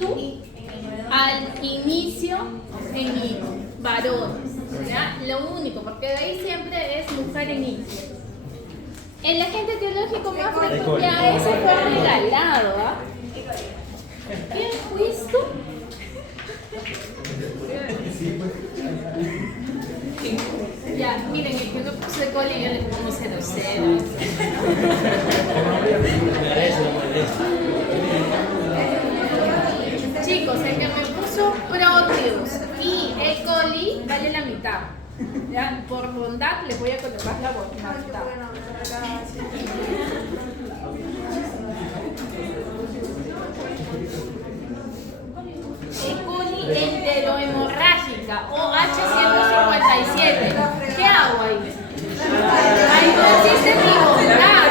itu al inicio en itu, varones, ¿ya? Lo único, porque de ahí siempre es mujer en itu. El agente teológico más frecuente, ya ese fue regalado, ¿ah? ¿Quién fuiste? Ya, miren, el que no puse coli, yo le pongo 00. Chicos, el que me puso Proteus y E. coli vale la mitad. Ya, por bondad les voy a colocar la mitad. E. coli enterohemorrágica o H157. ¿Qué hago ahí? Ahí no existe ni bondad.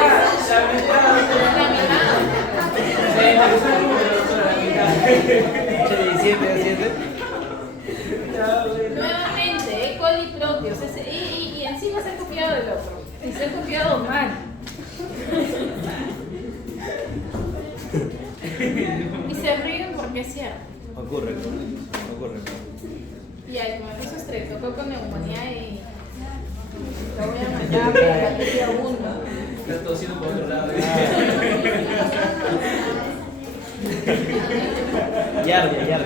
La nuevamente, E. coli Proteus. Y encima se ha copiado del otro. Y se ha copiado mal. Y se ríen porque es cierto. Ocurre. Y ahí, como eso es tres, tocó con neumonía y lo voy a mandar para que día uno. Está tosiendo por otro lado. Yardia.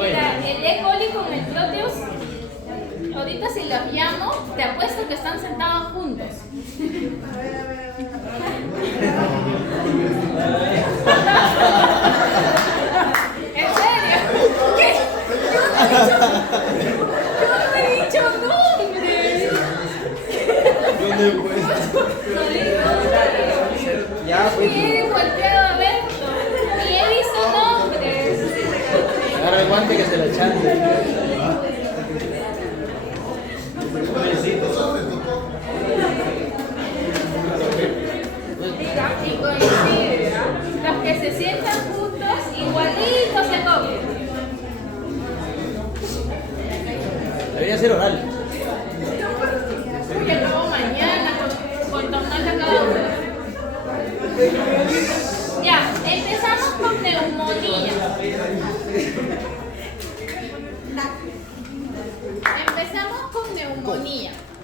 Mira, el E. coli con el Proteus, ahorita si los llamo, te apuesto que están sentados juntos. ¿En serio? ¿Qué? Yo no he dicho nombres. ¿Dónde he puesto? Ya, pues. Y he golpeado a Berto. Y he visto nombres. Agarra el guante que se la chante. Y coincide, ¿no? Los que se sientan juntos, igualitos se copian. Debería ser oral. Uy, acabo mañana con tornarle a cada uno. Ya, empezamos con neumonía.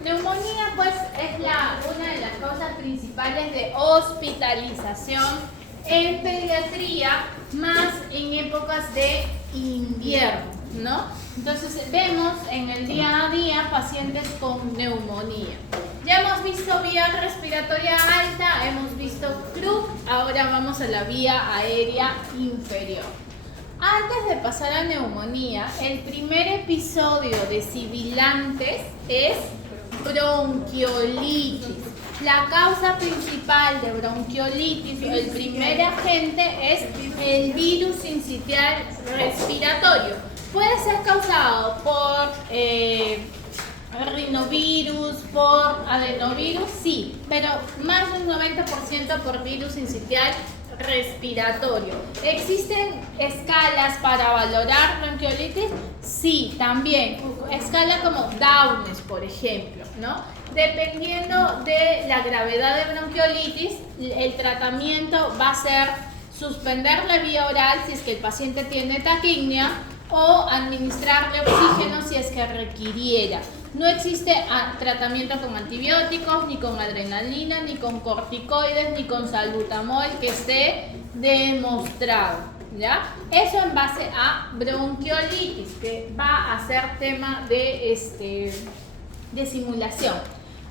Neumonía, pues, es una de las causas principales de hospitalización en pediatría, más en épocas de invierno, ¿no? Entonces, vemos en el día a día pacientes con neumonía. Ya hemos visto vía respiratoria alta, hemos visto CRUB, ahora vamos a la vía aérea inferior. Antes de pasar a neumonía, el primer episodio de sibilantes es bronquiolitis. La causa principal de bronquiolitis, el primer agente es el virus sincitial respiratorio. Puede ser causado por rinovirus, por adenovirus, sí, pero más de un 90% por virus sincitial respiratorio. ¿Existen escalas para valorar bronquiolitis? Sí, también. Escala como Downes, por ejemplo, ¿no? Dependiendo de la gravedad de bronquiolitis, el tratamiento va a ser suspender la vía oral si es que el paciente tiene taquipnea o administrarle oxígeno si es que requiriera. No existe tratamiento con antibióticos, ni con adrenalina, ni con corticoides, ni con salbutamol que esté demostrado, ¿ya? Eso en base a bronquiolitis, que va a ser tema de simulación.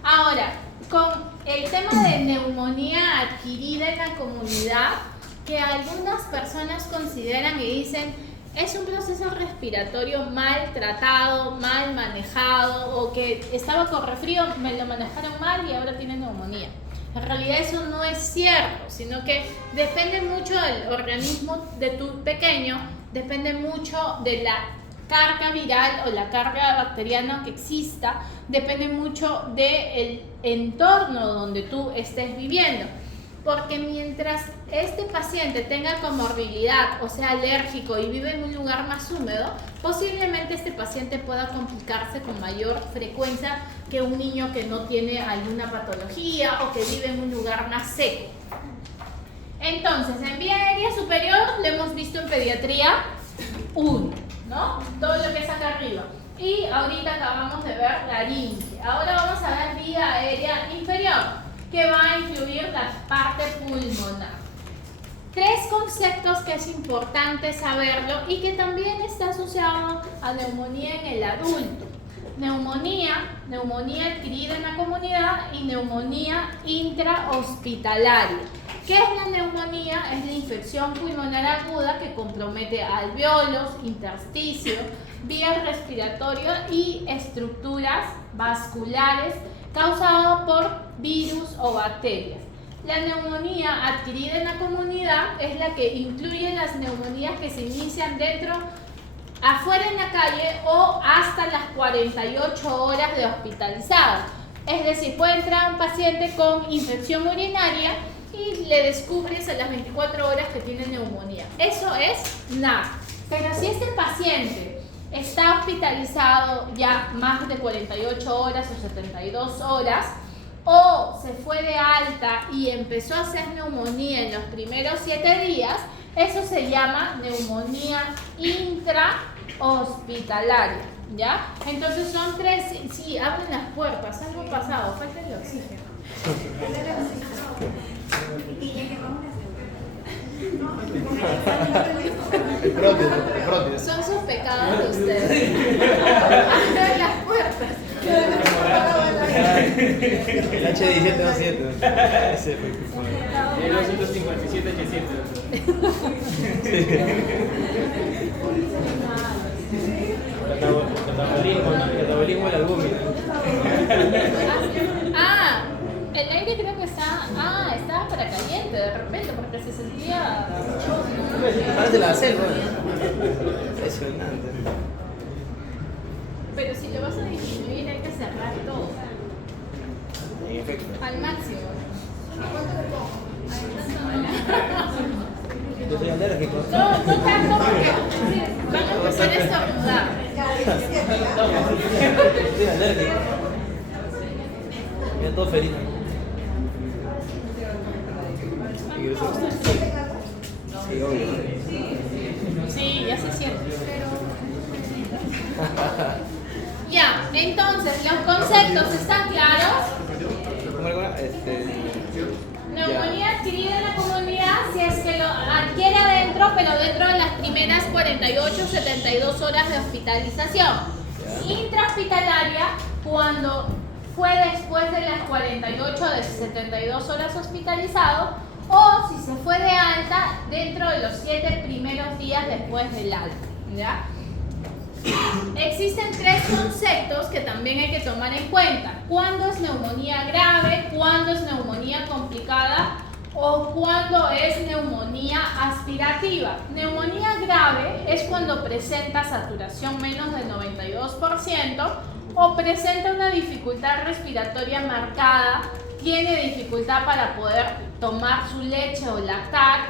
Ahora, con el tema de neumonía adquirida en la comunidad, que algunas personas consideran y dicen es un proceso respiratorio mal tratado, mal manejado, o que estaba con resfrío, me lo manejaron mal y ahora tiene neumonía. En realidad eso no es cierto, sino que depende mucho del organismo de tu pequeño, depende mucho de la carga viral o la carga bacteriana que exista, depende mucho del entorno donde tú estés viviendo. Porque mientras este paciente tenga comorbilidad, o sea alérgico y vive en un lugar más húmedo, posiblemente este paciente pueda complicarse con mayor frecuencia que un niño que no tiene alguna patología o que vive en un lugar más seco. Entonces, en vía aérea superior lo hemos visto en pediatría 1, ¿no? Todo lo que es acá arriba. Y ahorita acabamos de ver laringe. Ahora vamos a ver vía aérea inferior, que va a incluir la parte pulmonar. 3 conceptos que es importante saberlo y que también está asociado a neumonía en el adulto. Neumonía adquirida en la comunidad y neumonía intrahospitalaria. ¿Qué es la neumonía? Es la infección pulmonar aguda que compromete alveolos, intersticio, vías respiratorias y estructuras vasculares causada por virus o bacterias. La neumonía adquirida en la comunidad es la que incluye las neumonías que se inician afuera en la calle o hasta las 48 horas de hospitalizado. Es decir, puede entrar un paciente con infección urinaria y le descubres a las 24 horas que tiene neumonía. Eso es nada. Pero si este paciente está hospitalizado ya más de 48 horas o 72 horas, o se fue de alta y empezó a hacer neumonía en los primeros 7 días, eso se llama neumonía intrahospitalaria, ¿ya? Entonces son 3, sí, abren las puertas, algo pasado, falta el oxígeno. El prótesis. Son sus pecados de ustedes. Abren las puertas. El H1727. Ese fue el 257 Catabolismo del albúmina. El aire creo que estaba para caliente de repente porque se sentía. Parece la selva. Impresionante. Pero si lo vas a disminuir hay que cerrar todo. En efecto. Al máximo. Yo soy alérgico. No tanto porque van a empezar a estornudar. Soy alérgico. Ya todo feliz. Sí, obvio. Sí, ya se siente. Ya, entonces, ¿los conceptos están claros? Neumonía adquirida en la comunidad si es que lo adquiere adentro, pero dentro de las primeras 48 72 horas de hospitalización. Intrahospitalaria, cuando fue después de las 48 de 72 horas hospitalizado, o si se fue de alta dentro de los 7 primeros días después del alta, ¿ya? Existen 3 conceptos que también hay que tomar en cuenta. ¿Cuándo es neumonía grave? ¿Cuándo es neumonía complicada? ¿O cuándo es neumonía aspirativa? Neumonía grave es cuando presenta saturación menos del 92% o presenta una dificultad respiratoria marcada, tiene dificultad para poder tomar su leche o lactar,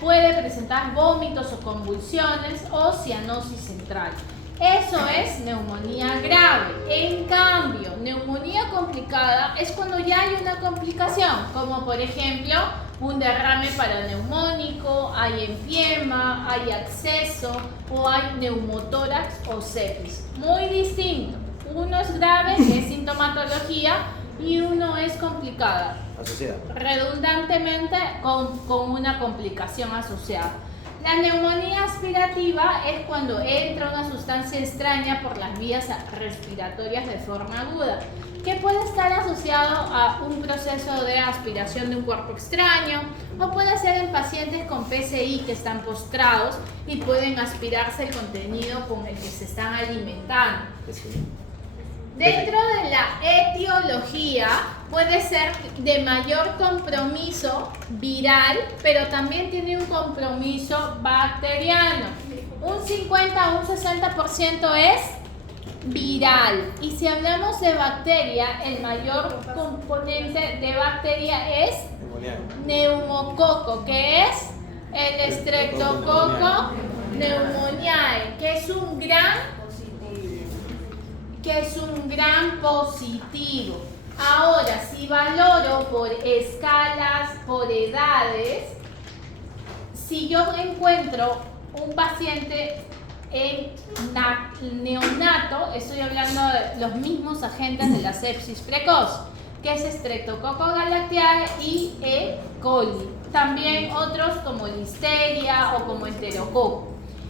puede presentar vómitos o convulsiones o cianosis central. Eso es neumonía grave. En cambio, neumonía complicada es cuando ya hay una complicación, como por ejemplo un derrame paraneumónico, hay empiema, hay absceso o hay neumotórax o sepsis. Muy distinto. Uno es grave, que es sintomatología, y uno es complicada. Asociada. Redundantemente con una complicación asociada. La neumonía aspirativa es cuando entra una sustancia extraña por las vías respiratorias de forma aguda, que puede estar asociado a un proceso de aspiración de un cuerpo extraño, o puede ser en pacientes con PCI que están postrados y pueden aspirarse el contenido con el que se están alimentando. Dentro de la etiología puede ser de mayor compromiso viral, pero también tiene un compromiso bacteriano. Un 50 a un 60% es viral. Y si hablamos de bacteria, el mayor componente de bacteria es neumococo, que es el Streptococcus pneumoniae, que es un gran positivo. Ahora, si valoro por escalas, por edades, si yo encuentro un paciente en neonato, estoy hablando de los mismos agentes de la sepsis precoz, que es Streptococcus galactiae y E. coli. También otros como Listeria o como Enterococo.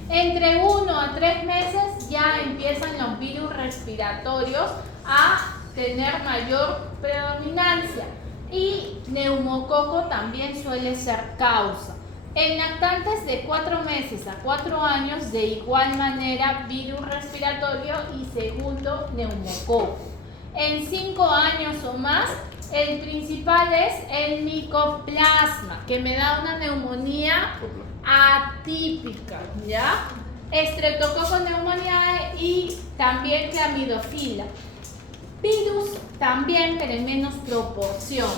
Entre 1 a 3 meses ya empiezan los virus respiratorios a tener mayor predominancia y neumococo también suele ser causa. En lactantes de 4 meses a 4 años, de igual manera, virus respiratorio y segundo, neumococo. En 5 años o más, el principal es el micoplasma, que me da una neumonía atípica, ¿ya? Streptococcus pneumoniae y también clamidofila. Virus también, pero en menos proporción.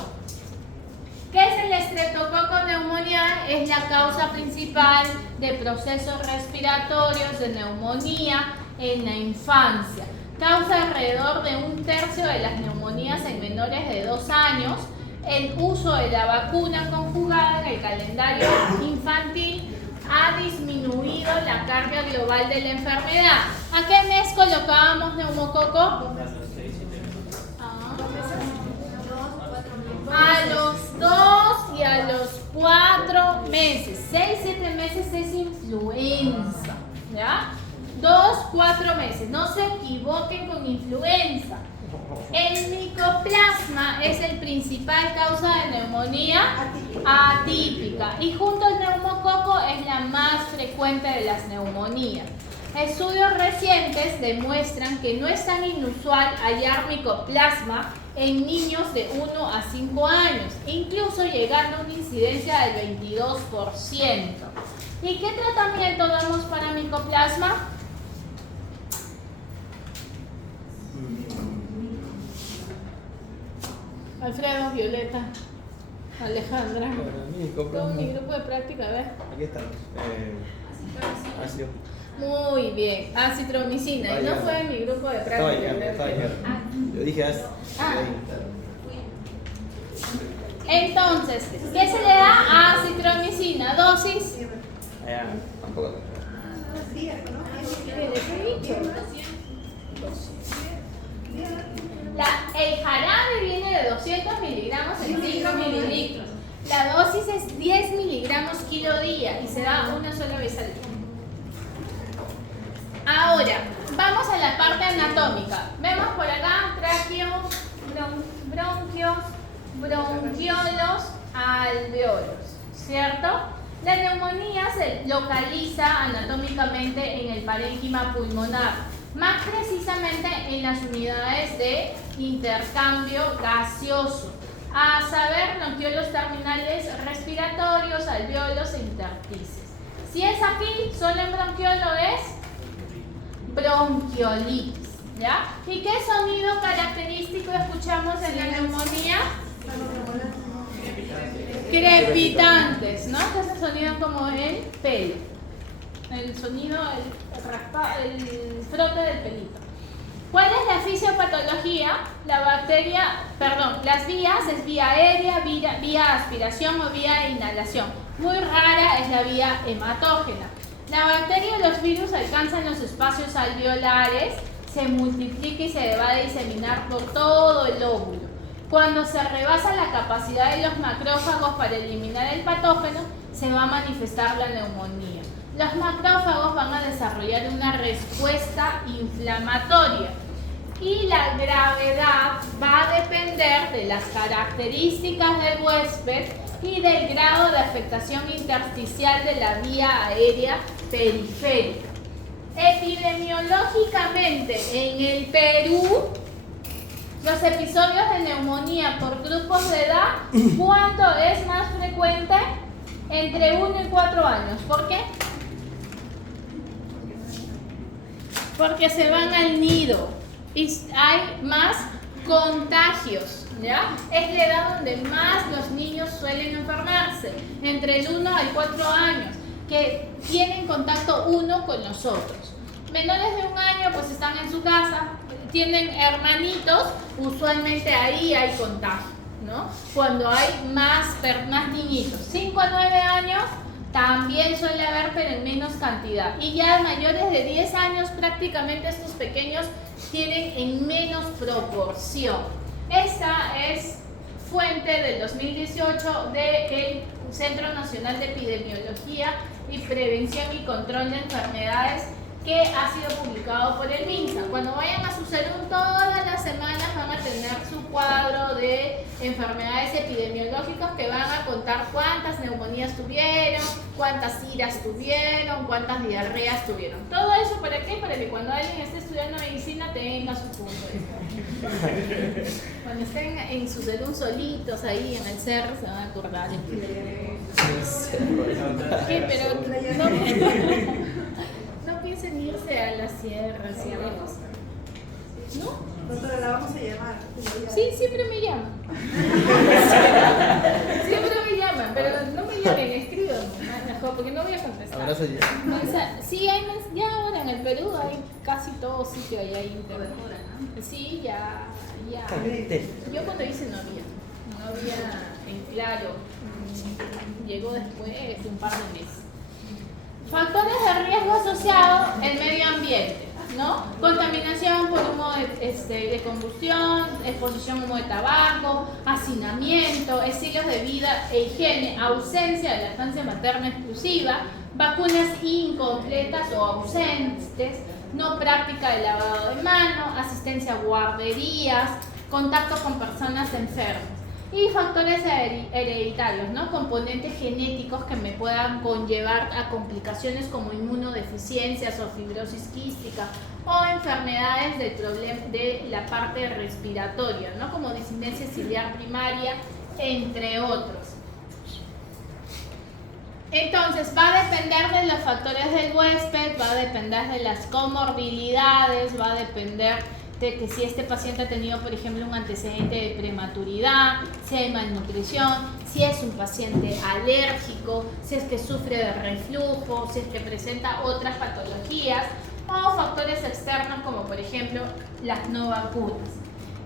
¿Qué es el Streptococcus pneumoniae? Es la causa principal de procesos respiratorios de neumonía en la infancia. Causa alrededor de 1/3 de las neumonías en menores de 2 años. El uso de la vacuna conjugada en el calendario infantil ha disminuido la carga global de la enfermedad. ¿A qué mes colocábamos neumococo? A los 2 y a los 4 meses. 6-7 meses es influenza, ¿ya? 2-4 meses. No se equivoquen con influenza. El micoplasma es el principal causa de neumonía atípica y junto al neumococo es la más frecuente de las neumonías. Estudios recientes demuestran que no es tan inusual hallar micoplasma en niños de 1 a 5 años, incluso llegando a una incidencia del 22%. ¿Y qué tratamiento damos para micoplasma? Alfredo, Violeta, Alejandra, todo mi grupo de práctica, a ver. Aquí estamos. Ácido. Muy bien, acitromicina. Y no fue en mi grupo de práctica. Estaba ahí. Yo dije ácido. Entonces, ¿qué se le da? Acitromicina. Dosis. Tampoco. El jarabe viene de 200 miligramos en 5 mililitros. La dosis es 10 miligramos kilo día y se da una sola vez al día. Ahora, vamos a la parte anatómica. Vemos por acá tráqueo, bronquios, bronquiolos, alveolos, ¿cierto? La neumonía se localiza anatómicamente en el parénquima pulmonar, más precisamente en las unidades de intercambio gaseoso, a saber, bronquiolos terminales respiratorios, alveolos e interstices. Si es aquí, solo en bronquiolo es bronquiolitis, ¿ya? ¿Y qué sonido característico escuchamos en la neumonía? Crepitantes, ¿no? Que es el sonido como el pelo. El sonido, el frote del pelito. ¿Cuál es la fisiopatología? Las vías es vía aérea, vía aspiración o vía inhalación. Muy rara es la vía hematógena. La bacteria y los virus alcanzan los espacios alveolares, se multiplica y se va a diseminar por todo el óvulo. Cuando se rebasa la capacidad de los macrófagos para eliminar el patógeno, se va a manifestar la neumonía. Los macrófagos van a desarrollar una respuesta inflamatoria y la gravedad va a depender de las características del huésped y del grado de afectación intersticial de la vía aérea periférica. Epidemiológicamente, en el Perú, los episodios de neumonía por grupos de edad, ¿cuánto es más frecuente? Entre 1 y 4 años. ¿Por qué? Porque se van al nido y hay más contagios, ¿ya? Es la edad donde más los niños suelen enfermarse, entre el 1 al 4 años, que tienen contacto uno con los otros. Menores de 1 año pues están en su casa, tienen hermanitos, usualmente ahí hay contagio, ¿no? Cuando hay más niñitos. 5 a 9 años También suele haber, pero en menos cantidad. Y ya mayores de 10 años, prácticamente estos pequeños tienen en menos proporción. Esta es fuente del 2018 del Centro Nacional de Epidemiología y Prevención y Control de Enfermedades, que ha sido publicado por el MINSA. Cuando vayan a su Serum, todas las semanas van a tener su cuadro de enfermedades epidemiológicas que van a contar cuántas neumonías tuvieron, cuántas iras tuvieron, cuántas diarreas tuvieron. ¿Todo eso para qué? Para que cuando alguien esté estudiando medicina tenga su punto de vista. Cuando estén en su Serum solitos ahí en el cerro se van a acordar. ¿Qué? Pero no piensen irse a la sierra, ¿no? Doctora, la vamos a llamar. Sí, siempre me llaman. Siempre me llaman, pero no me llamen, escriban, mejor, porque no voy a contestar. Abrazo ya. O sea, sí, ya ahora en el Perú hay casi todo sitio allá hay internet. Sí, ya. Yo cuando hice no había en Claro. Llegó después de un par de meses. Factores de riesgo asociados al medio ambiente, ¿no? Contaminación por humo de combustión, exposición a humo de tabaco, hacinamiento, estilos de vida e higiene, ausencia de lactancia materna exclusiva, vacunas incompletas o ausentes, no práctica de lavado de mano, asistencia a guarderías, contacto con personas enfermas. Y factores hereditarios, ¿no? Componentes genéticos que me puedan conllevar a complicaciones como inmunodeficiencias o fibrosis quística o enfermedades de la parte respiratoria, ¿no? Como discinencia ciliar primaria, entre otros. Entonces, va a depender de los factores del huésped, va a depender de las comorbilidades, va a depender de que si este paciente ha tenido, por ejemplo, un antecedente de prematuridad, si hay malnutrición, si es un paciente alérgico, si es que sufre de reflujo, si es que presenta otras patologías o factores externos como, por ejemplo, las no vacunas.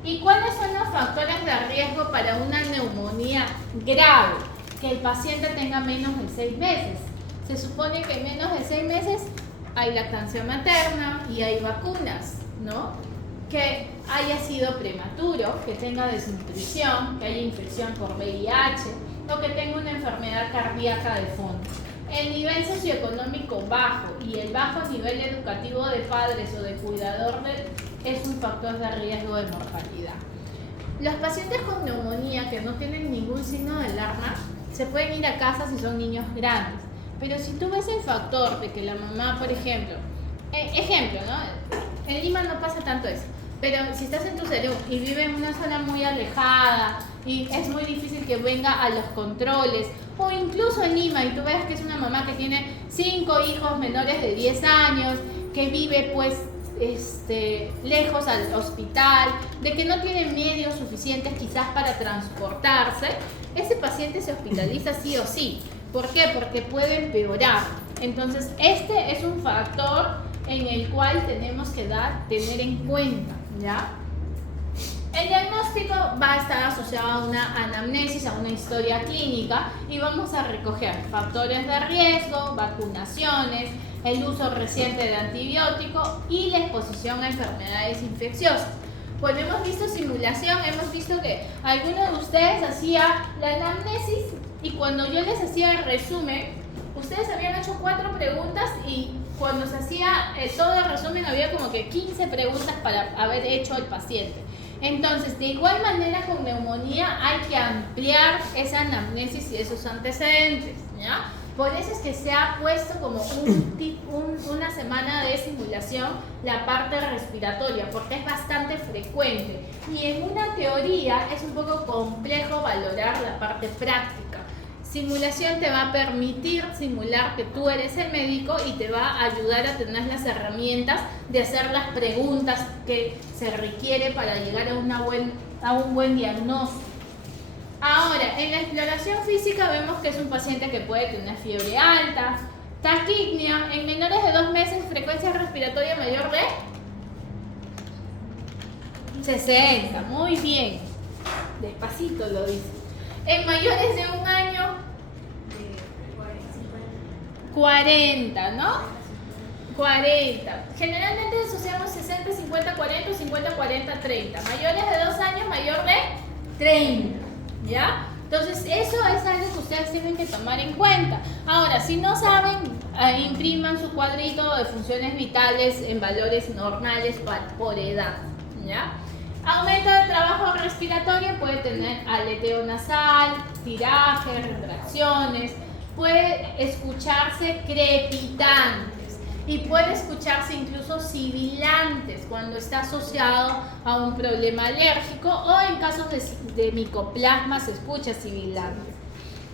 ¿Y cuáles son los factores de riesgo para una neumonía grave? Que el paciente tenga menos de 6 meses. Se supone que en menos de 6 meses hay lactancia materna y hay vacunas, ¿no? Que haya sido prematuro, que tenga desnutrición, que haya infección por VIH o que tenga una enfermedad cardíaca de fondo. El nivel socioeconómico bajo y el bajo nivel educativo de padres o de cuidador es un factor de riesgo de mortalidad. Los pacientes con neumonía que no tienen ningún signo de alarma se pueden ir a casa si son niños grandes, pero si tú ves el factor de que la mamá, por ejemplo, ¿no? En Lima no pasa tanto eso, pero si estás en tu Serum y vive en una zona muy alejada y es muy difícil que venga a los controles, o incluso en Lima y tú ves que es una mamá que tiene 5 hijos menores de 10 años, que vive pues lejos al hospital, de que no tiene medios suficientes quizás para transportarse, ese paciente se hospitaliza sí o sí. ¿Por qué? Porque puede empeorar. Entonces, este es un factor en el cual tenemos que tener en cuenta, ¿ya? El diagnóstico va a estar asociado a una anamnesis, a una historia clínica, y vamos a recoger factores de riesgo, vacunaciones, el uso reciente de antibiótico y la exposición a enfermedades infecciosas. Cuando hemos visto simulación, hemos visto que algunos de ustedes hacían la anamnesis y cuando yo les hacía el resumen, ustedes habían hecho 4 preguntas y cuando se hacía todo el resumen había como que 15 preguntas para haber hecho el paciente. Entonces, de igual manera con neumonía hay que ampliar esa anamnesis y esos antecedentes, ¿ya? Por eso es que se ha puesto como una semana de simulación la parte respiratoria, porque es bastante frecuente. Y en una teoría es un poco complejo valorar la parte práctica. Simulación te va a permitir simular que tú eres el médico y te va a ayudar a tener las herramientas de hacer las preguntas que se requiere para llegar a un buen diagnóstico. Ahora, en la exploración física vemos que es un paciente que puede tener fiebre alta, taquipnia, en menores de 2 meses frecuencia respiratoria mayor de 60, muy bien, despacito lo dice. En mayores de 1 año, 40, ¿no? 40. Generalmente asociamos 60, 50, 40, 50, 40, 30. Mayores de 2 años, mayor de 30, ¿ya? Entonces, eso es algo que ustedes tienen que tomar en cuenta. Ahora, si no saben, impriman su cuadrito de funciones vitales en valores normales por edad, ¿ya? Aumento del trabajo respiratorio, puede tener aleteo nasal, tiraje, retracciones, puede escucharse crepitantes y puede escucharse incluso sibilantes cuando está asociado a un problema alérgico o en casos de micoplasma se escucha sibilante.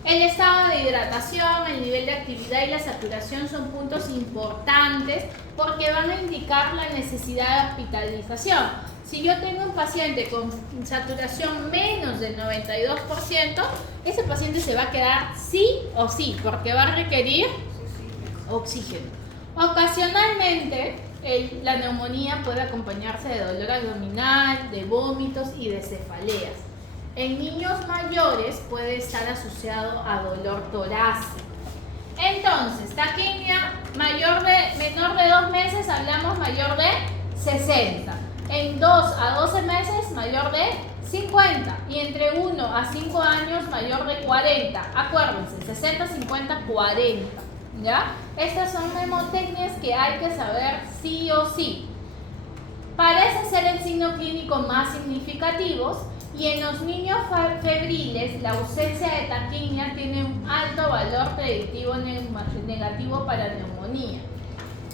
El estado de hidratación, el nivel de actividad y la saturación son puntos importantes porque van a indicar la necesidad de hospitalización. Si yo tengo un paciente con saturación menos del 92%, ese paciente se va a quedar sí o sí, porque va a requerir oxígeno. Ocasionalmente, la neumonía puede acompañarse de dolor abdominal, de vómitos y de cefaleas. En niños mayores puede estar asociado a dolor torácico. Entonces, taquimia menor de 2 meses, hablamos mayor de 60. En 2 a 12 meses, mayor de 50. Y entre 1 a 5 años, mayor de 40. Acuérdense, 60, 50, 40. ¿Ya? Estas son mnemotecnias que hay que saber sí o sí. Parece ser el signo clínico más significativo y en los niños febriles la ausencia de taquimia tiene un alto valor predictivo negativo para neumonía.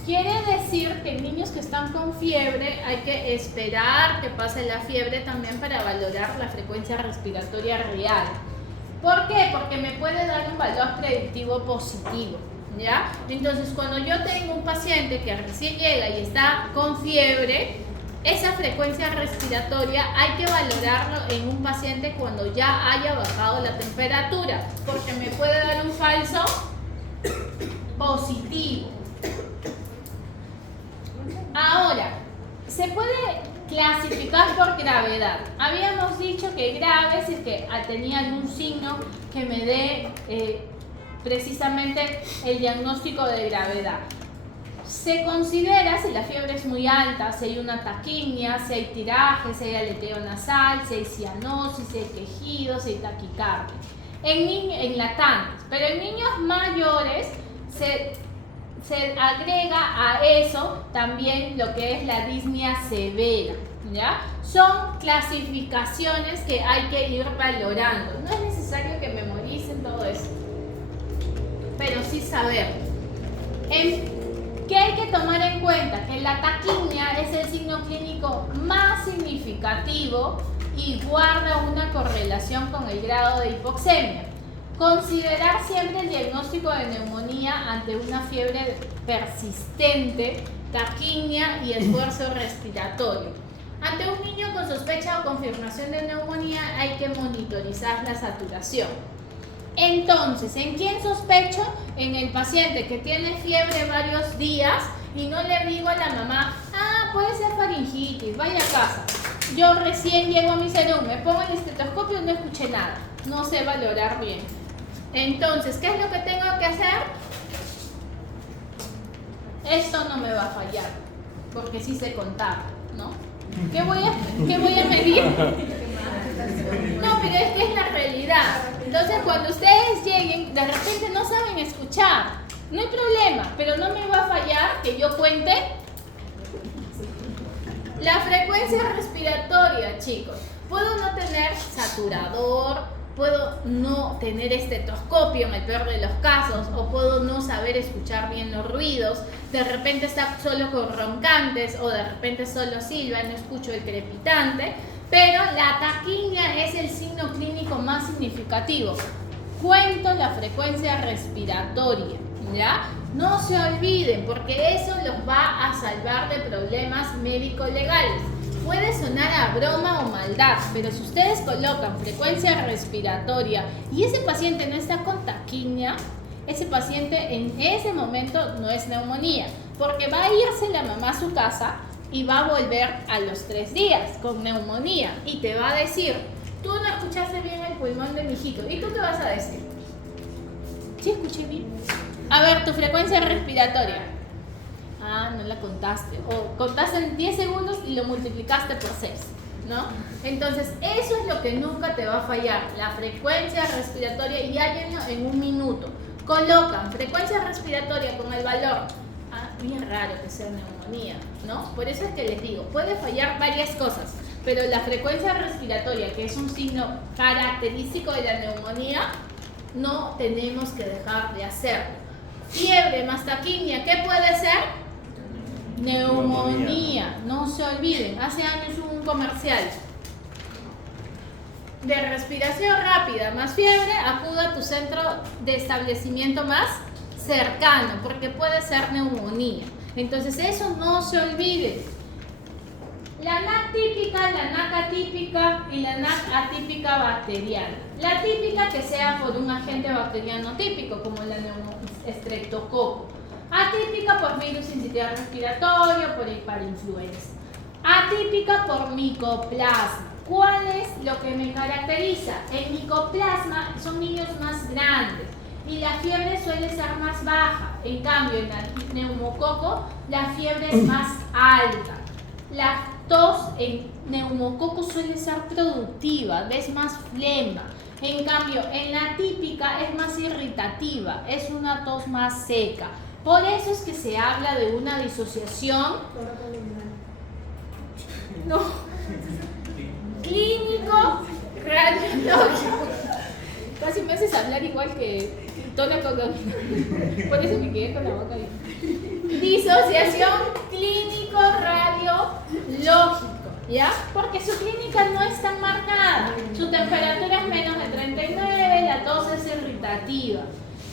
Quiere decir que en niños que están con fiebre hay que esperar que pase la fiebre también para valorar la frecuencia respiratoria real. ¿Por qué? Porque me puede dar un valor predictivo positivo, ¿ya? Entonces, cuando yo tengo un paciente que recién llega y está con fiebre, esa frecuencia respiratoria hay que valorarlo en un paciente cuando ya haya bajado la temperatura, porque me puede dar un falso positivo. Ahora, se puede clasificar por gravedad. Habíamos dicho que grave es que tenía algún signo que me dé precisamente el diagnóstico de gravedad. Se considera si la fiebre es muy alta, si hay una taquimia, si hay tiraje, si hay aleteo nasal, si hay cianosis, si hay quejido, si hay taquicardia. En lactantes, pero en niños mayores se agrega a eso también lo que es la disnea severa, ¿ya? Son clasificaciones que hay que ir valorando. No es necesario que memoricen todo eso, pero sí saber. ¿Qué hay que tomar en cuenta? Que la taquimia es el signo clínico más significativo y guarda una correlación con el grado de hipoxemia. Considerar siempre el diagnóstico de neumonía ante una fiebre persistente, taquimia y esfuerzo respiratorio. Ante un niño con sospecha o confirmación de neumonía hay que monitorizar la saturación. Entonces, ¿en quién sospecho? En el paciente que tiene fiebre varios días y no le digo a la mamá, puede ser faringitis, vaya a casa. Yo recién llego a mi salón, me pongo el estetoscopio y no escuché nada. No sé valorar bien. Entonces, ¿qué es lo que tengo que hacer? Esto no me va a fallar, porque sí sé contar, ¿no? ¿Qué voy a medir? No, pero es que es la realidad. Entonces, cuando ustedes lleguen, de repente no saben escuchar. No hay problema, pero no me va a fallar que yo cuente la frecuencia respiratoria, chicos. Puedo no tener saturador, puedo no tener estetoscopio en el peor de los casos, o puedo no saber escuchar bien los ruidos, de repente está solo con roncantes, o de repente solo silba, no escucho el crepitante, pero la taquimia es el signo clínico más significativo. Cuento la frecuencia respiratoria, ¿ya? No se olviden, porque eso los va a salvar de problemas médico-legales. Puede sonar a broma o maldad, pero si ustedes colocan frecuencia respiratoria y ese paciente no está con taquimia, ese paciente en ese momento no es neumonía, porque va a irse la mamá a su casa y va a volver a los 3 días con neumonía y te va a decir, tú no escuchaste bien el pulmón de mi hijito. ¿Y tú qué vas a decir? ¿Sí escuché bien? A ver, tu frecuencia respiratoria. Ah, no la contaste. O contaste en 10 segundos y lo multiplicaste por 6, ¿no? Entonces, eso es lo que nunca te va a fallar. La frecuencia respiratoria, y hállenlo en un minuto. Colocan frecuencia respiratoria con el valor. Ah, bien raro que sea neumonía, ¿no? Por eso es que les digo, puede fallar varias cosas, pero la frecuencia respiratoria, que es un signo característico de la neumonía, no tenemos que dejar de hacerlo. Fiebre más taquimia, ¿qué puede ser? Neumonía, no se olviden. Hace años hubo un comercial de respiración rápida más fiebre, acuda a tu centro de establecimiento más cercano, porque puede ser neumonía. Entonces eso no se olvide. La NAC típica, la NAC atípica y la NAC atípica bacteriana. La típica que sea por un agente bacteriano típico, como la Streptococcus. Atípica por virus sincitial respiratorio, por parainfluenza. Atípica por micoplasma. ¿Cuál es lo que me caracteriza? El micoplasma son niños más grandes y la fiebre suele ser más baja. En cambio, en el neumococo la fiebre es más alta. La tos en neumococo suele ser productiva, ves más flema. En cambio, en la típica es más irritativa, es una tos más seca. Por eso es que se habla de una disociación clínico radiológico. Casi me haces hablar igual que toda la cocaína. Por eso me quedé con la boca bien. Disociación clínico radiológico, ¿ya? Porque su clínica no es tan marcada. Su temperatura es menos de 39, la tos es irritativa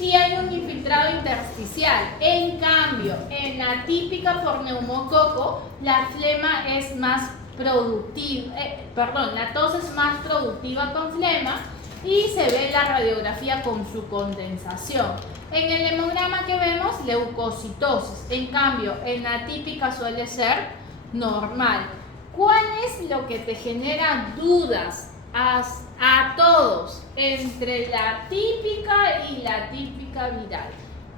y hay un infiltrado intersticial. En cambio, en la típica por neumococo, la flema es más productiva, la tos es más productiva con flema y se ve la radiografía con su condensación. En el hemograma que vemos, leucocitosis. En cambio, en la típica suele ser normal. ¿Cuál es lo que te genera dudas a todos entre la típica y la típica viral?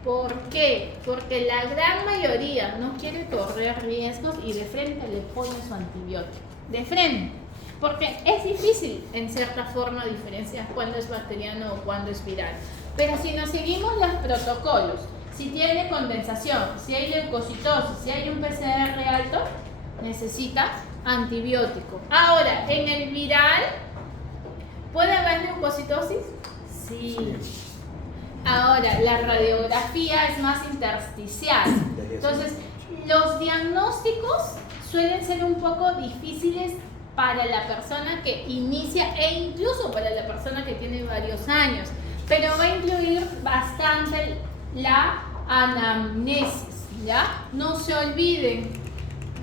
¿Por qué? Porque la gran mayoría no quiere correr riesgos y de frente le pone su antibiótico. De frente. Porque es difícil en cierta forma diferenciar cuándo es bacteriano o cuándo es viral. Pero si nos seguimos los protocolos, si tiene condensación, si hay leucocitosis, si hay un PCR alto, necesita antibiótico. Ahora, en el viral, ¿puede haber leucocitosis? Sí. Ahora, la radiografía es más intersticial. Entonces, los diagnósticos suelen ser un poco difíciles para la persona que inicia e incluso para la persona que tiene varios años. Pero va a incluir bastante la anamnesis, ¿ya? No se olviden.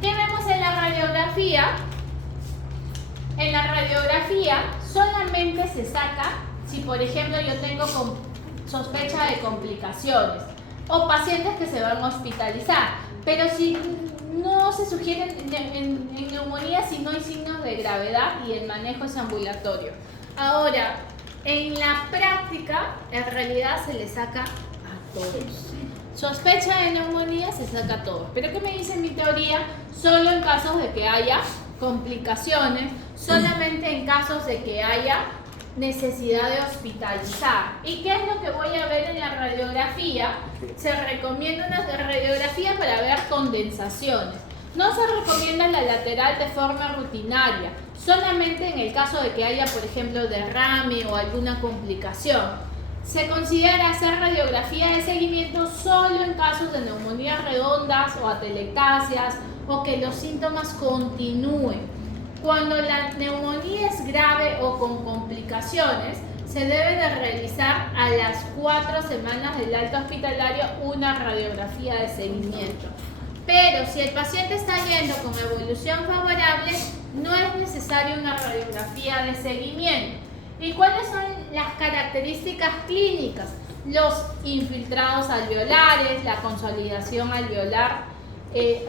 ¿Qué vemos en la radiografía? En la radiografía solamente se saca si, por ejemplo, yo tengo sospecha de complicaciones o pacientes que se van a hospitalizar. Pero si no se sugieren en neumonía si no hay signos de gravedad y el manejo es ambulatorio. Ahora, en la práctica, en realidad se le saca a todos. Sospecha de neumonía se saca a todos. Pero ¿qué me dice mi teoría? Solo en casos de que haya complicaciones, solamente en casos de que haya necesidad de hospitalizar. ¿Y qué es lo que voy a ver en la radiografía? Se recomienda una radiografía para ver condensaciones. No se recomienda la lateral de forma rutinaria, solamente en el caso de que haya, por ejemplo, derrame o alguna complicación. Se considera hacer radiografía de seguimiento solo en casos de neumonías redondas o atelectasias o que los síntomas continúen. Cuando la neumonía es grave o con complicaciones, se debe de realizar a las 4 semanas del alta hospitalario una radiografía de seguimiento. Pero si el paciente está yendo con evolución favorable, no es necesaria una radiografía de seguimiento. ¿Y cuáles son las características clínicas? Los infiltrados alveolares, la consolidación alveolar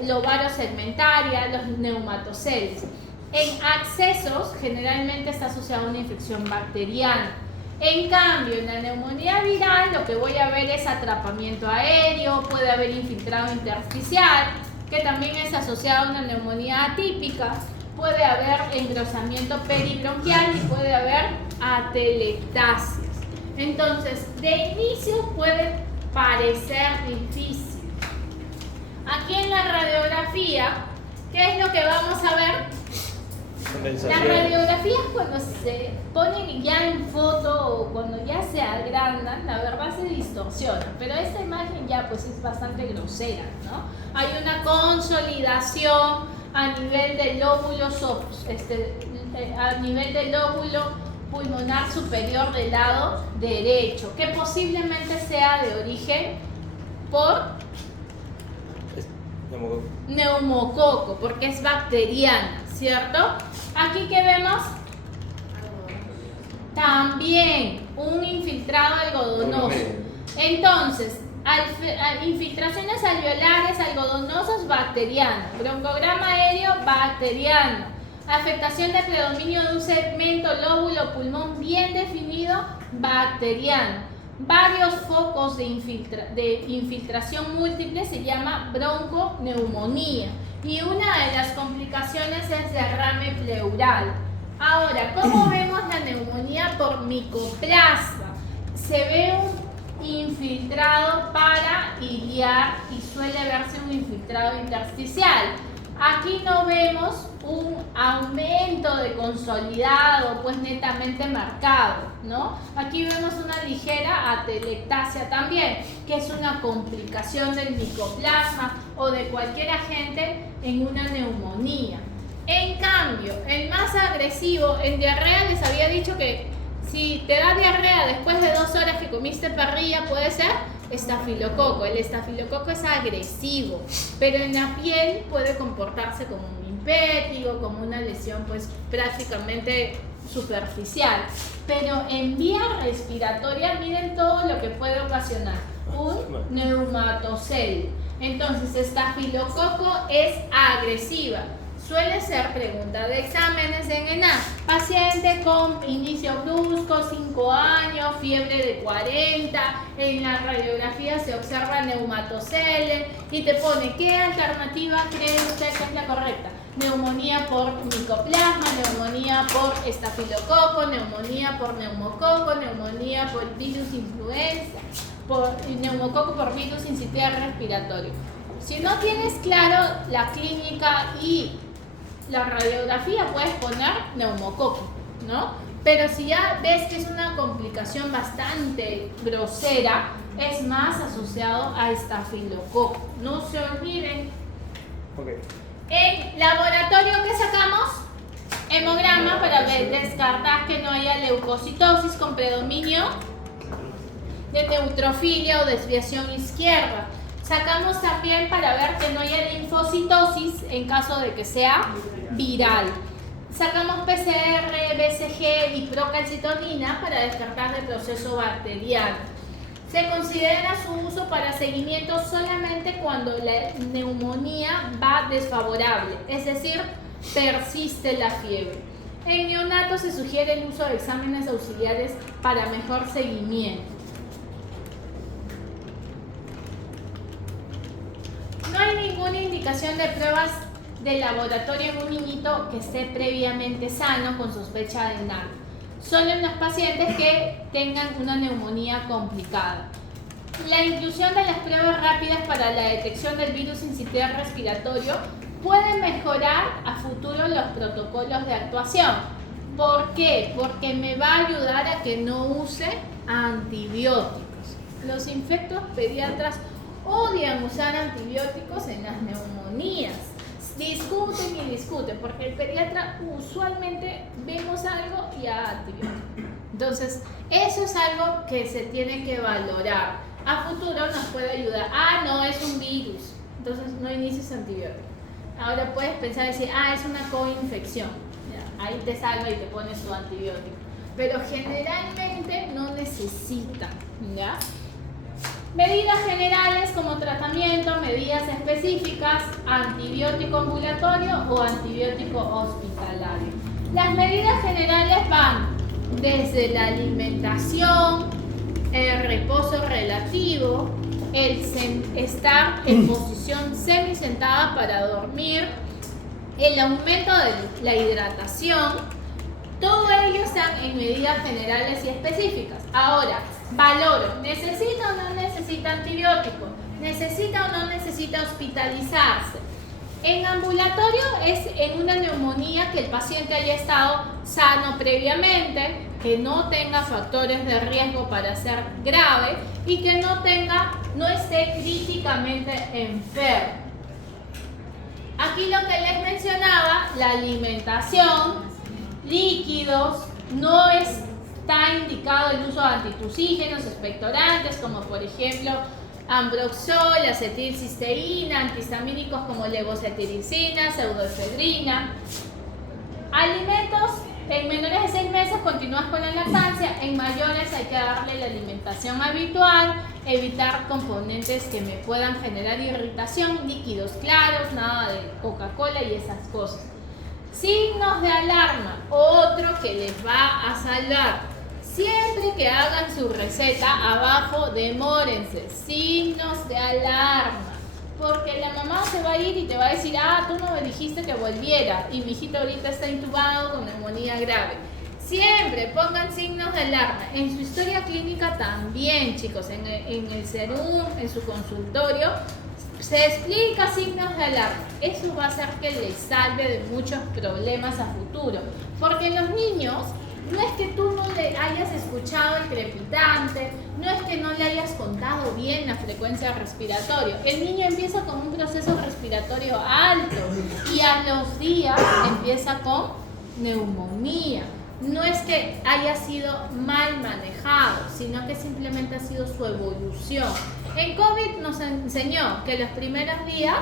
lobarosegmentaria, los neumatoceles. En accesos generalmente está asociada a una infección bacteriana. En cambio, en la neumonía viral lo que voy a ver es atrapamiento aéreo, puede haber infiltrado intersticial, que también es asociado a una neumonía atípica, puede haber engrosamiento peribronquial y puede haber atelectasias. Entonces, de inicio puede parecer difícil. Aquí en la radiografía, ¿qué es lo que vamos a ver? Las radiografías cuando se ponen ya en foto o cuando ya se agrandan, la verdad se distorsiona, pero esta imagen ya pues es bastante grosera, ¿no? Hay una consolidación a nivel del lóbulo, a nivel del lóbulo pulmonar superior del lado derecho, que posiblemente sea de origen por neumococo, porque es bacteriana, ¿cierto? Aquí que vemos también un infiltrado algodonoso. Entonces, infiltraciones alveolares algodonosas bacteriano, broncograma aéreo bacteriano, afectación de predominio de un segmento lóbulo pulmón bien definido bacteriano. Varios focos de infiltración múltiple se llama bronconeumonía y una de las complicaciones es derrame pleural. Ahora, ¿cómo vemos la neumonía por micoplasma? Se ve un infiltrado parailiar y suele verse un infiltrado intersticial. Aquí no vemos un aumento de consolidado, pues netamente marcado, ¿no? Aquí vemos una ligera atelectasia también, que es una complicación del micoplasma o de cualquier agente en una neumonía. En cambio, el más agresivo, en diarrea les había dicho que si te da diarrea después de 2 horas que comiste parrilla, puede ser estafilococo. El estafilococo es agresivo, pero en la piel puede comportarse como un impétigo, como una lesión pues prácticamente superficial. Pero en vía respiratoria, miren todo lo que puede ocasionar un neumatocel. Entonces, estafilococo es agresiva. Suele ser pregunta de exámenes en ENA. Paciente con inicio brusco, 5 años, fiebre de 40. En la radiografía se observa neumatocele y te pone ¿qué alternativa cree usted que es la correcta? Neumonía por micoplasma, neumonía por estafilococo, neumonía por neumococo, neumonía por virus influenza, neumococo por virus sincitial respiratorio. Si no tienes claro la clínica y la radiografía, puedes poner neumococo, ¿no? Pero si ya ves que es una complicación bastante grosera, es más asociado a estafilococo. No se olviden. Okay. En laboratorio, ¿qué sacamos? Hemograma para descartar que no haya leucocitosis con predominio de neutrofilia o desviación izquierda. Sacamos también para ver que no haya linfocitosis en caso de que sea viral. Sacamos PCR, BCG y procalcitonina para descartar el proceso bacteriano. Se considera su uso para seguimiento solamente cuando la neumonía va desfavorable, es decir, persiste la fiebre. En neonatos se sugiere el uso de exámenes auxiliares para mejor seguimiento. No hay ninguna indicación de pruebas de laboratorio en un niñito que esté previamente sano con sospecha de NAC. Solo en los pacientes que tengan una neumonía complicada. La inclusión de las pruebas rápidas para la detección del virus sincitial respiratorio puede mejorar a futuro los protocolos de actuación. ¿Por qué? Porque me va a ayudar a que no use antibióticos. Los infectos pediatras odian usar antibióticos en las neumonías. Discuten y discuten, porque el pediatra usualmente vemos algo y a antibiótico. Entonces, eso es algo que se tiene que valorar. A futuro nos puede ayudar. Ah, no, es un virus. Entonces, no inicies antibiótico. Ahora puedes pensar y decir, ah, es una coinfección. Ya, ahí te salva y te pones tu antibiótico. Pero generalmente no necesitan, ¿ya? Medidas generales como tratamiento, medidas específicas, antibiótico ambulatorio o antibiótico hospitalario. Las medidas generales van desde la alimentación, el reposo relativo, el estar en posición semisentada para dormir, el aumento de la hidratación, todo ello están en medidas generales y específicas. Ahora, valoro, ¿necesita o no necesita antibiótico? ¿Necesita o no necesita hospitalizarse? En ambulatorio es en una neumonía que el paciente haya estado sano previamente, que no tenga factores de riesgo para ser grave y que no esté críticamente enfermo. Aquí lo que les mencionaba, la alimentación, líquidos, no está indicado el uso de antitusígenos, expectorantes, como por ejemplo ambroxol, acetilcisteína, antihistamínicos como levocetiricina, pseudoefedrina. Alimentos, en menores de 6 meses continúas con la lactancia, en mayores hay que darle la alimentación habitual, evitar componentes que me puedan generar irritación, líquidos claros, nada de Coca-Cola y esas cosas. Signos de alarma, otro que les va a salvar. Siempre que hagan su receta, abajo demórense, signos de alarma, porque la mamá se va a ir y te va a decir, tú no me dijiste que volviera y mi hijito ahorita está intubado con neumonía grave. Siempre pongan signos de alarma. En su historia clínica también, chicos, en el serum, en su consultorio, se explica signos de alarma. Eso va a hacer que les salve de muchos problemas a futuro, porque los niños, no es que tú no le hayas escuchado el crepitante, no es que no le hayas contado bien la frecuencia respiratoria. El niño empieza con un proceso respiratorio alto y a los días empieza con neumonía. No es que haya sido mal manejado, sino que simplemente ha sido su evolución. En COVID nos enseñó que los primeros días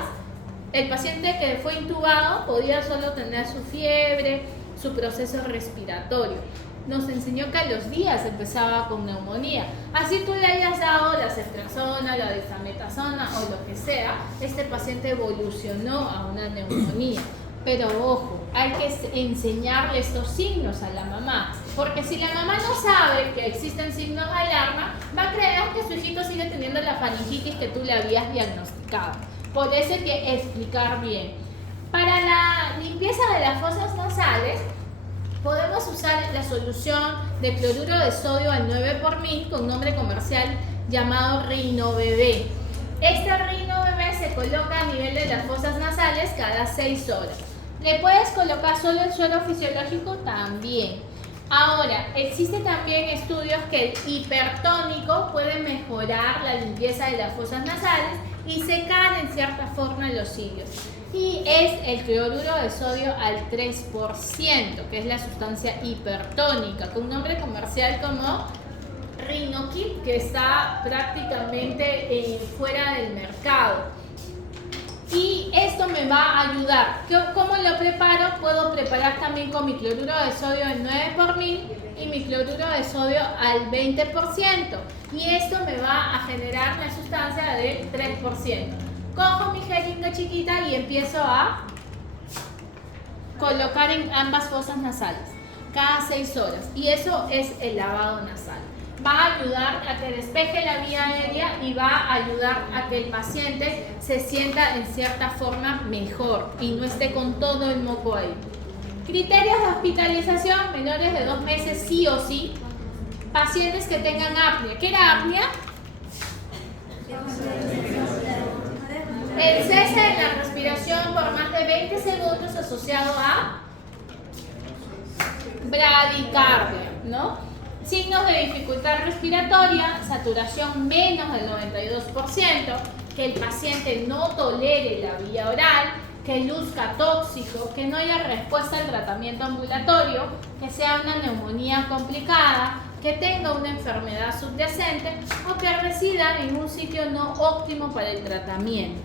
el paciente que fue intubado podía solo tener su fiebre, su proceso respiratorio. Nos enseñó que a los días empezaba con neumonía. Así tú le hayas dado la ceftriaxona, la dexametasona o lo que sea, este paciente evolucionó a una neumonía. Pero ojo, hay que enseñarle estos signos a la mamá, porque si la mamá no sabe que existen signos de alarma, va a creer que su hijito sigue teniendo la faringitis que tú le habías diagnosticado. Por eso hay que explicar bien. Para la limpieza de las fosas nasales, podemos usar la solución de cloruro de sodio al 9×1000 con nombre comercial llamado RinoBebé. Este RinoBebé se coloca a nivel de las fosas nasales cada 6 horas. ¿Le puedes colocar solo el suero fisiológico? También. Ahora, existen también estudios que el hipertónico puede mejorar la limpieza de las fosas nasales y secar en cierta forma los cilios. Y es el cloruro de sodio al 3%, que es la sustancia hipertónica, con un nombre comercial como Rhinokit, que está prácticamente fuera del mercado. Y esto me va a ayudar. ¿Cómo lo preparo? Puedo preparar también con mi cloruro de sodio al 9×1000 y mi cloruro de sodio al 20%. Y esto me va a generar la sustancia del 3%. Cojo mi jeringa chiquita y empiezo a colocar en ambas fosas nasales cada 6 horas. Y eso es el lavado nasal. Va a ayudar a que despeje la vía aérea y va a ayudar a que el paciente se sienta en cierta forma mejor y no esté con todo el moco ahí. Criterios de hospitalización: menores de 2 meses sí o sí. Pacientes que tengan apnea. ¿Qué era apnea? El cese de la respiración por más de 20 segundos asociado a bradicardia, ¿no? Signos de dificultad respiratoria: saturación menos del 92%, que el paciente no tolere la vía oral, que luzca tóxico, que no haya respuesta al tratamiento ambulatorio, que sea una neumonía complicada, que tenga una enfermedad subyacente o que resida en un sitio no óptimo para el tratamiento.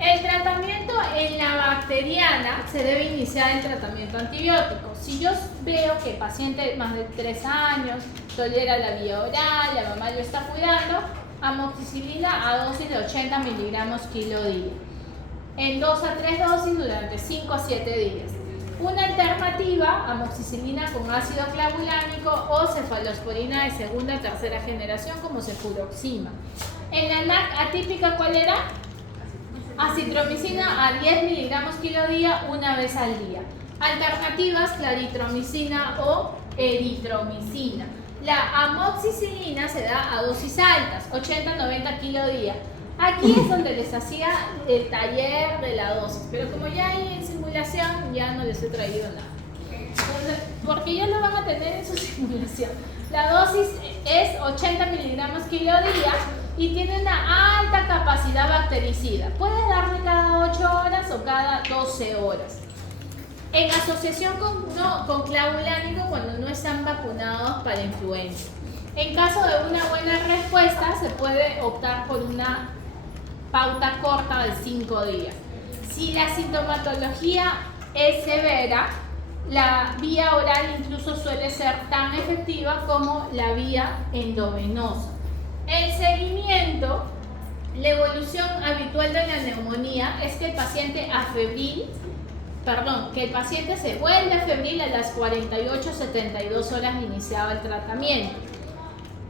El tratamiento en la bacteriana se debe iniciar el tratamiento antibiótico. Si yo veo que el paciente más de 3 años tolera la vía oral, la mamá lo está cuidando, amoxicilina a dosis de 80 miligramos kilo día, en 2 a 3 dosis durante 5 a 7 días. Una alternativa, amoxicilina con ácido clavulánico o cefalosporina de segunda o tercera generación como cefuroxima. En la NAC atípica, ¿cuál era? Acitromicina a 10 miligramos kilo día una vez al día. Alternativas, claritromicina o eritromicina. La amoxicilina se da a dosis altas, 80-90 kilo día. Aquí es donde les hacía el taller de la dosis, pero como ya hay en simulación, ya no les he traído nada. Porque ya lo van a tener en su simulación. La dosis es 80 miligramos kilo día y tiene una alta capacidad bactericida. Puede darle cada 8 horas o cada 12 horas. En asociación con clavulánico cuando no están vacunados para influenza. En caso de una buena respuesta, se puede optar por una pauta corta de 5 días. Si la sintomatología es severa, la vía oral incluso suele ser tan efectiva como la vía endovenosa. El seguimiento, la evolución habitual de la neumonía es que el paciente que el paciente se vuelve febril a las 48-72 horas de iniciado el tratamiento.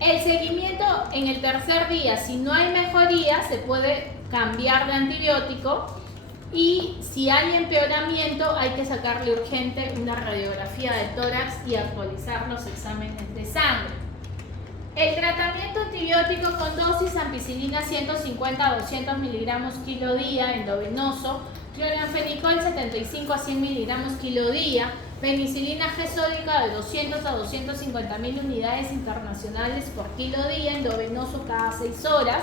El seguimiento en el tercer día, si no hay mejoría, se puede cambiar de antibiótico y si hay empeoramiento hay que sacarle urgente una radiografía de tórax y actualizar los exámenes de sangre. El tratamiento antibiótico con dosis ampicilina 150-200 miligramos kilo día endovenoso, cloranfenicol 75 a 100 miligramos kilo día, penicilina G sódica de 200 a 250.000 unidades internacionales por kilo día endovenoso cada 6 horas,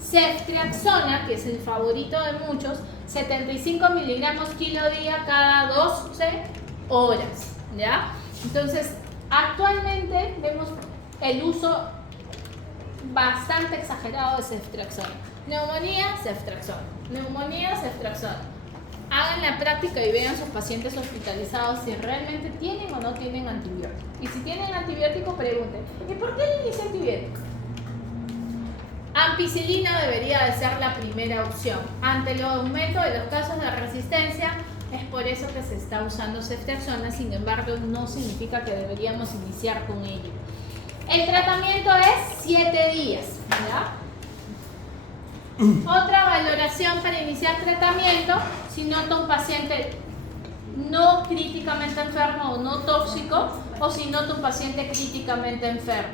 ceftriaxona, que es el favorito de muchos, 75 miligramos kilo día cada 12 horas, ¿ya? Entonces, actualmente vemos el uso bastante exagerado de ceftriaxona. Neumonía, ceftriaxona. Neumonía, ceftriaxona. Hagan la práctica y vean sus pacientes hospitalizados si realmente tienen o no tienen antibiótico. Y si tienen antibiótico, pregunten, ¿y por qué le inicia antibiótico? Ampicilina debería de ser la primera opción. Ante el aumento de los casos de resistencia, es por eso que se está usando ceftriaxona, sin embargo, no significa que deberíamos iniciar con ello. El tratamiento es 7 días, ¿ya? Otra valoración para iniciar tratamiento, si nota un paciente no críticamente enfermo o no tóxico, o si nota un paciente críticamente enfermo,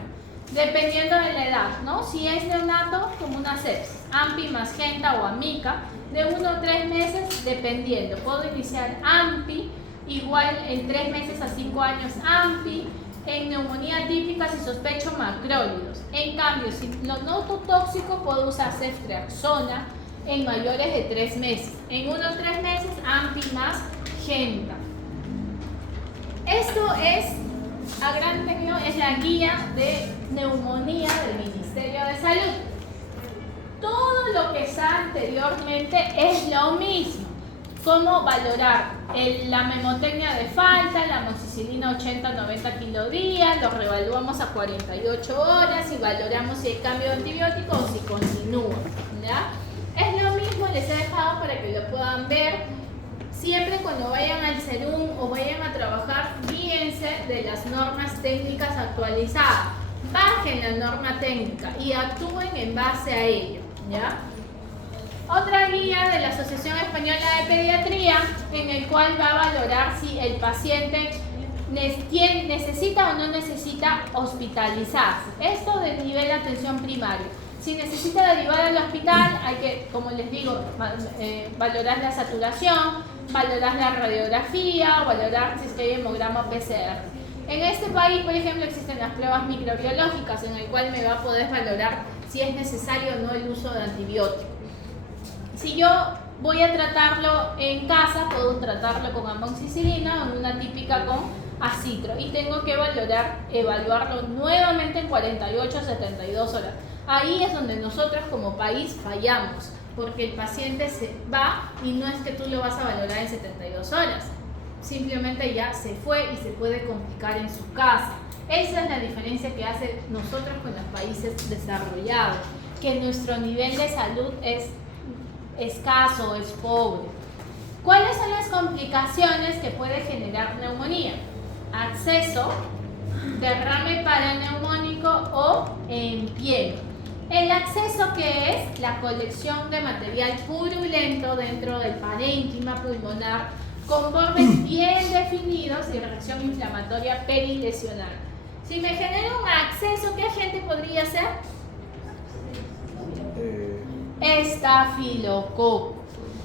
dependiendo de la edad, ¿no? Si es neonato, como una sepsis, AMPI, magenta o amica, de 1 a 3 meses, dependiendo. Puedo iniciar AMPI, igual en 3 meses a 5 años AMPI, en neumonía típica si sospecho macrólidos. En cambio, si lo noto tóxico, puedo usar ceftriaxona en mayores de 3 meses. En 1 o 3 meses, AMPI más genta. Esto es, a gran término, es la guía de neumonía del Ministerio de Salud. Todo lo que está anteriormente es lo mismo. Cómo valorar la memotecnia de falta, la amoxicilina 80-90 kilo día, lo reevaluamos a 48 horas y valoramos si hay cambio de antibiótico o si continúa, ¿ya? Es lo mismo, les he dejado para que lo puedan ver. Siempre cuando vayan al SERUM o vayan a trabajar, guíense de las normas técnicas actualizadas. Bajen la norma técnica y actúen en base a ello, ¿ya? Otra guía de la Asociación Española de Pediatría, en el cual va a valorar si el paciente necesita o no necesita hospitalizarse. Esto de nivel de atención primario. Si necesita derivar al hospital, hay que, como les digo, valorar la saturación, valorar la radiografía, valorar si es que hay hemograma PCR. En este país, por ejemplo, existen las pruebas microbiológicas, en el cual me va a poder valorar si es necesario o no el uso de antibióticos. Si yo voy a tratarlo en casa, puedo tratarlo con amoxicilina o en una típica con acitro y tengo que evaluarlo nuevamente en 48 a 72 horas. Ahí es donde nosotros como país fallamos, porque el paciente se va y no es que tú lo vas a valorar en 72 horas, simplemente ya se fue y se puede complicar en su casa. Esa es la diferencia que hace nosotros con los países desarrollados, que nuestro nivel de salud es escaso, es pobre. ¿Cuáles son las complicaciones que puede generar neumonía? Acceso, derrame paraneumónico o empiema. El acceso, que es la colección de material purulento dentro del parénquima pulmonar con bordes bien definidos y reacción inflamatoria perilesional. Si me genera un acceso, ¿qué agente podría ser? Estafilococo.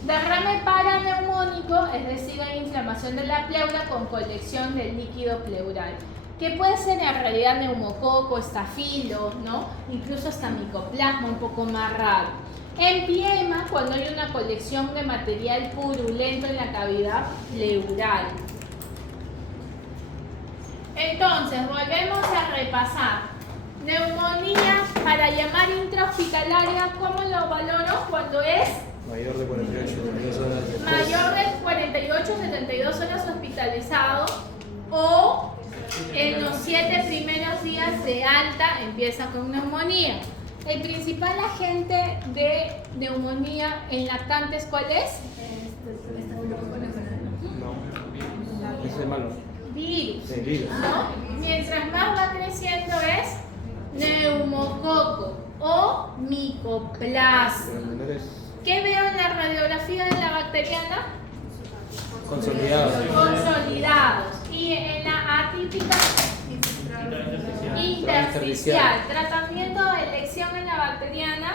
Derrame paraneumónico, es decir, hay inflamación de la pleura con colección del líquido pleural, que puede ser en realidad neumococo, estafilo, ¿no? Incluso hasta micoplasma, un poco más raro. Empiema, cuando hay una colección de material purulento en la cavidad pleural. Entonces, volvemos a repasar. Neumonía para llamar intrahospitalaria, ¿cómo lo valoro? Cuando es Mayor de 48, 72 horas después. mayor de 48 72 horas hospitalizado, o en los 7 primeros días de alta empieza con neumonía. El principal agente de neumonía en lactantes, ¿cuál es? No. Ese es malo. Virus. Sí, virus. ¿No? Mientras más va creciendo es neumococo o micoplasma. Pero menores ¿Qué veo en la radiografía de la bacteriana? consolidados. Consolidados. Y en la atípica intersticial. Tratamiento de elección en la bacteriana.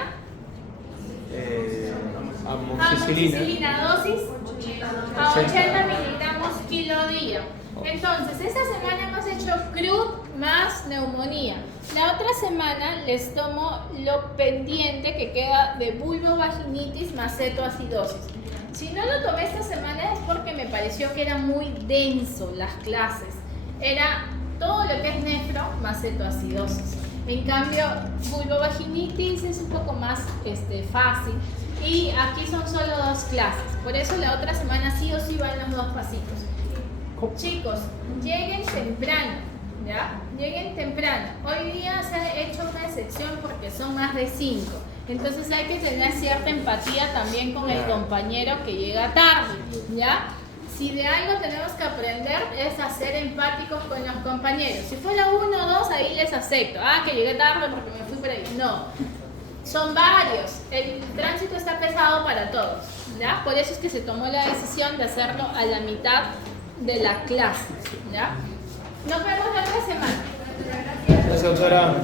Amoxicilina. Amoxicilina, dosis a 80 miligramos kilo día. Entonces, esta semana hemos hecho CRUD más neumonía. La otra semana les tomo lo pendiente que queda de vulvovaginitis más cetoacidosis. Si no lo tomé esta semana es porque me pareció que era muy denso las clases. Era todo lo que es nefro más cetoacidosis. En cambio, vulvovaginitis es un poco más fácil. Y aquí son solo 2 clases. Por eso la otra semana sí o sí van los 2 pasitos. Chicos, lleguen temprano, ¿ya? Lleguen temprano. Hoy día se ha hecho una excepción porque son más de 5. Entonces hay que tener cierta empatía también con el compañero que llega tarde, ¿ya? Si de algo tenemos que aprender es a ser empáticos con los compañeros. Si fuera 1 o 2, ahí les acepto. Ah, que llegué tarde porque me fui por ahí. No. Son varios. El tránsito está pesado para todos, ¿ya? Por eso es que se tomó la decisión de hacerlo a la mitad de la clase, ¿ya? Nos vemos la otra semana. Gracias, doctora.